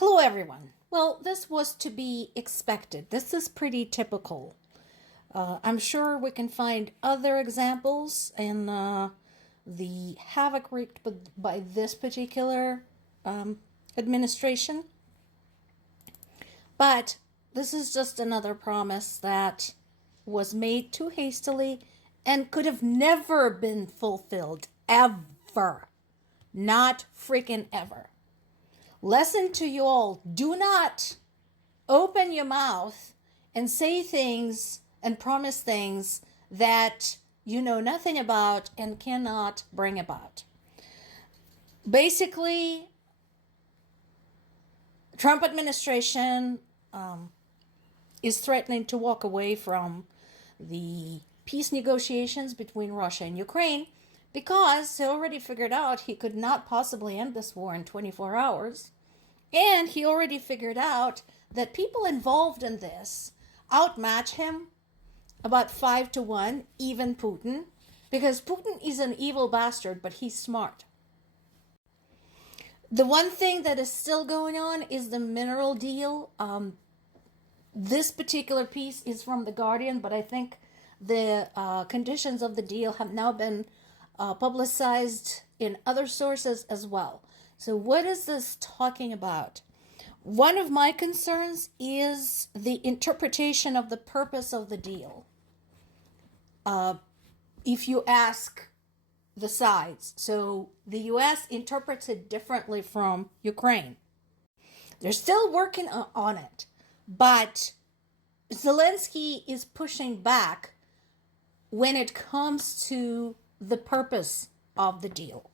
Hello, everyone. Well, this was to be expected. This is pretty typical. I'm sure we can find other examples in the havoc wreaked by this particular administration. But this is just another promise that was made too hastily and could have never been fulfilled, ever. Not freaking ever. Lesson to you all, do not open your mouth and say things and promise things that you know nothing about and cannot bring about. Basically, Trump administration is threatening to walk away from the peace negotiations between Russia and Ukraine because he already figured out he could not possibly end this war in 24 hours. And he already figured out that people involved in this outmatch him about 5-1, even Putin, because Putin is an evil bastard, but he's smart. The one thing that is still going on is the mineral deal. This particular piece is from The Guardian, but I think the conditions of the deal have now been publicized in other sources as well. So what is this talking about? One of my concerns is the interpretation of the purpose of the deal. If you ask the sides, so the U.S. interprets it differently from Ukraine. They're still working on it, but Zelensky is pushing back when it comes to the purpose of the deal.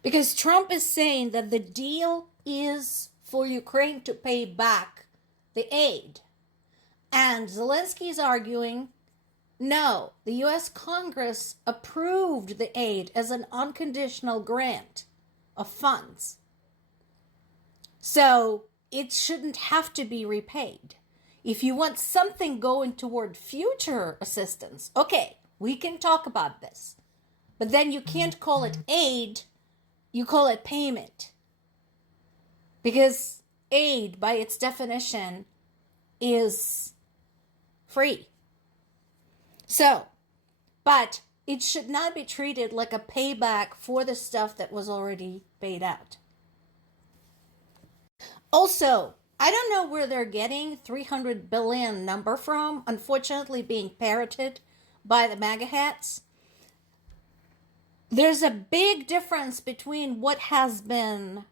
Because Trump is saying that the deal is for Ukraine to pay back the aid. And Zelensky is arguing, no, the U.S. Congress approved the aid as an unconditional grant of funds. So it shouldn't have to be repaid. If you want something going toward future assistance, okay, we can talk about this. But then you can't call it aid. You call it payment. Because aid, by its definition, is free. So, but it should not be treated like a payback for the stuff that was already paid out. Also, I don't know where they're getting 300 billion number from, unfortunately being parroted by the MAGA hats. There's a big difference between what has been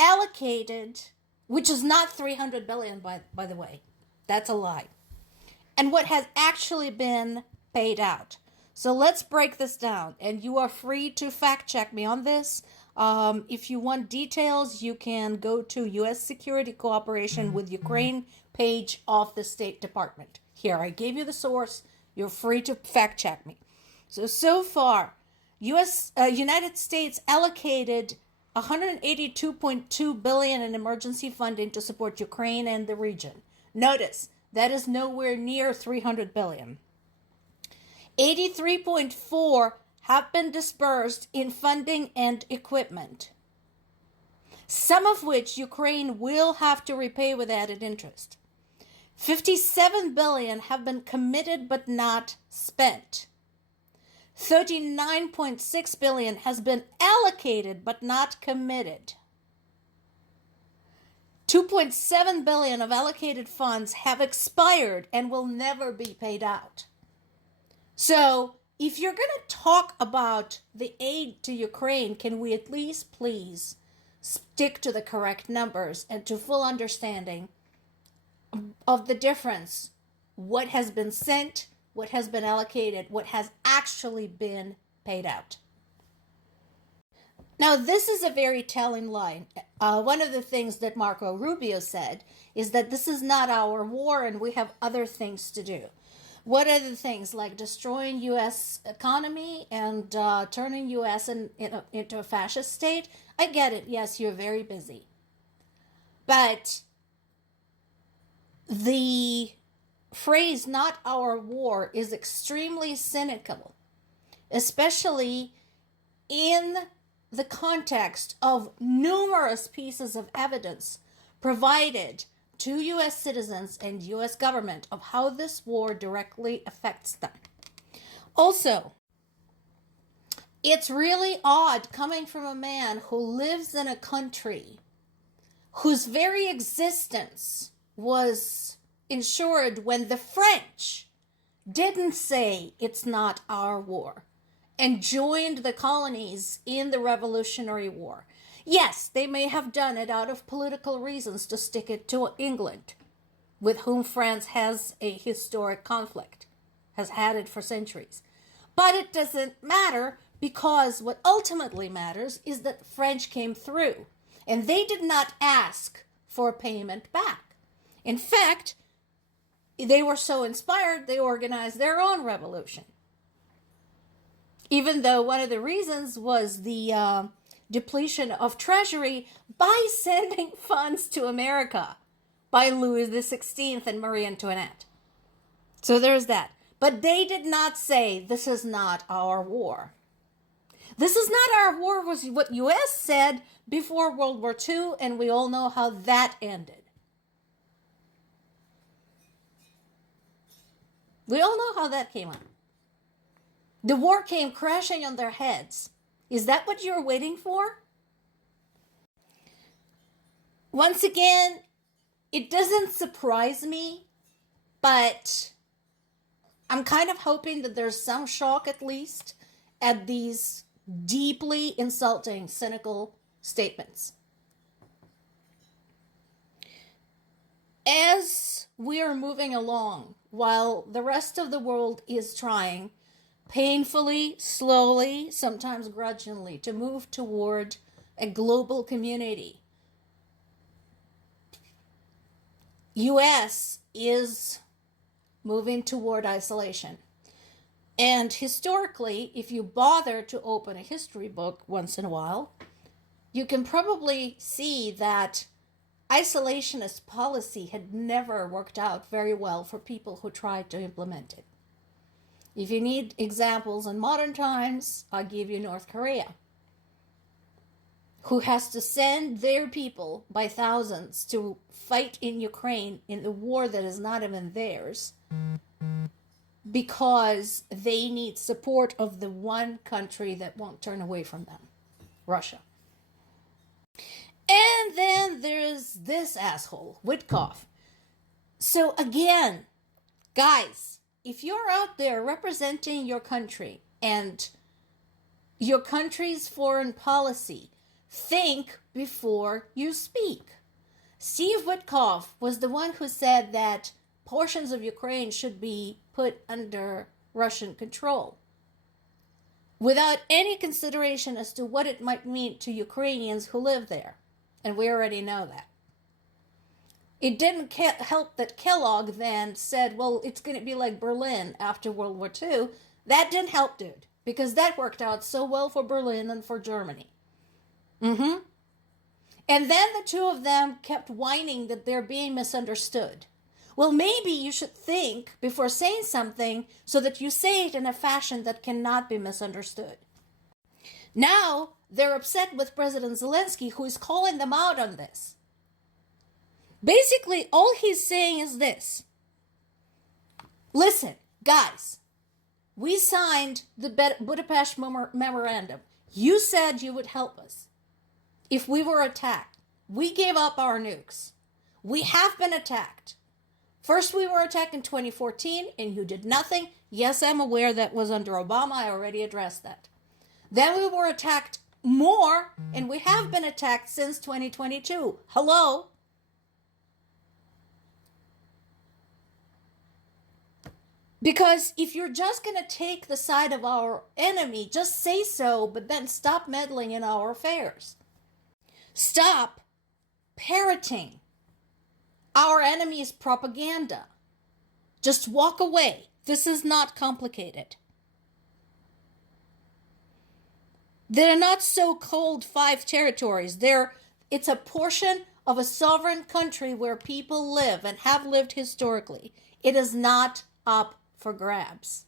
allocated, which is not 300 billion, by the way. That's a lie. And what has actually been paid out. So let's break this down. And you are free to fact check me on this. If you want details, you can go to U.S. Security Cooperation with Ukraine page of the State Department. Here, I gave you the source. You're free to fact check me. So far, United States allocated $182.2 billion in emergency funding to support Ukraine and the region. Notice, that is nowhere near 300 billion. 83.4 have been dispersed in funding and equipment, some of which Ukraine will have to repay with added interest. 57 billion have been committed but not spent. 39.6 billion has been allocated but not committed. 2.7 billion of allocated funds have expired and will never be paid out. So, if you're going to talk about the aid to Ukraine, can we at least please stick to the correct numbers and to full understanding of the difference, what has been sent, what has been allocated, what has actually been paid out. Now, this is a very telling line. One of the things that Marco Rubio said is that this is not our war and we have other things to do. What are the things? Like destroying U.S. economy and turning U.S. into a fascist state? I get it. Yes, you're very busy. But the phrase, not our war, is extremely cynical, especially in the context of numerous pieces of evidence provided to U.S. citizens and U.S. government of how this war directly affects them. Also, it's really odd coming from a man who lives in a country whose very existence was ensured when the French didn't say it's not our war and joined the colonies in the Revolutionary War. Yes, they may have done it out of political reasons to stick it to England, with whom France has a historic conflict, has had it for centuries. But it doesn't matter, because what ultimately matters is that the French came through, and they did not ask for payment back. In fact, they were so inspired, they organized their own revolution. Even though one of the reasons was the depletion of treasury by sending funds to America by Louis XVI and Marie Antoinette. So there's that. But they did not say, this is not our war. This is not our war was what U.S. said before World War II, and we all know how that ended. We all know how that came out. The war came crashing on their heads. Is that what you're waiting for? Once again, it doesn't surprise me, but I'm kind of hoping that there's some shock, at least, at these deeply insulting, cynical statements. As we are moving along, while the rest of the world is trying painfully, slowly, sometimes grudgingly, to move toward a global community, U.S. is moving toward isolation. And historically, if you bother to open a history book once in a while, you can probably see that isolationist policy had never worked out very well for people who tried to implement it. If you need examples in modern times, I'll give you North Korea, who has to send their people by thousands to fight in Ukraine in the war that is not even theirs, because they need support of the one country that won't turn away from them, Russia. And then there's this asshole, Witkoff. So again, guys, if you're out there representing your country and your country's foreign policy, think before you speak. Steve Witkoff was the one who said that portions of Ukraine should be put under Russian control, without any consideration as to what it might mean to Ukrainians who live there. And we already know that. It didn't help that Kellogg then said, well, it's going to be like Berlin after World War II. That didn't help, dude, because that worked out so well for Berlin and for Germany. And then the two of them kept whining that they're being misunderstood. Well, maybe you should think before saying something so that you say it in a fashion that cannot be misunderstood. Now, they're upset with President Zelensky, who is calling them out on this. Basically, all he's saying is this. Listen, guys, we signed the Budapest Memorandum. You said you would help us if we were attacked. We gave up our nukes. We have been attacked. First, we were attacked in 2014, and you did nothing. Yes, I'm aware that was under Obama. I already addressed that. Then we were attacked more, and we have been attacked since 2022. Hello? Because if you're just going to take the side of our enemy, just say so, but then stop meddling in our affairs. Stop parroting our enemy's propaganda. Just walk away. This is not complicated. They're not so-called 5 territories. It's a portion of a sovereign country where people live and have lived historically. It is not up for grabs.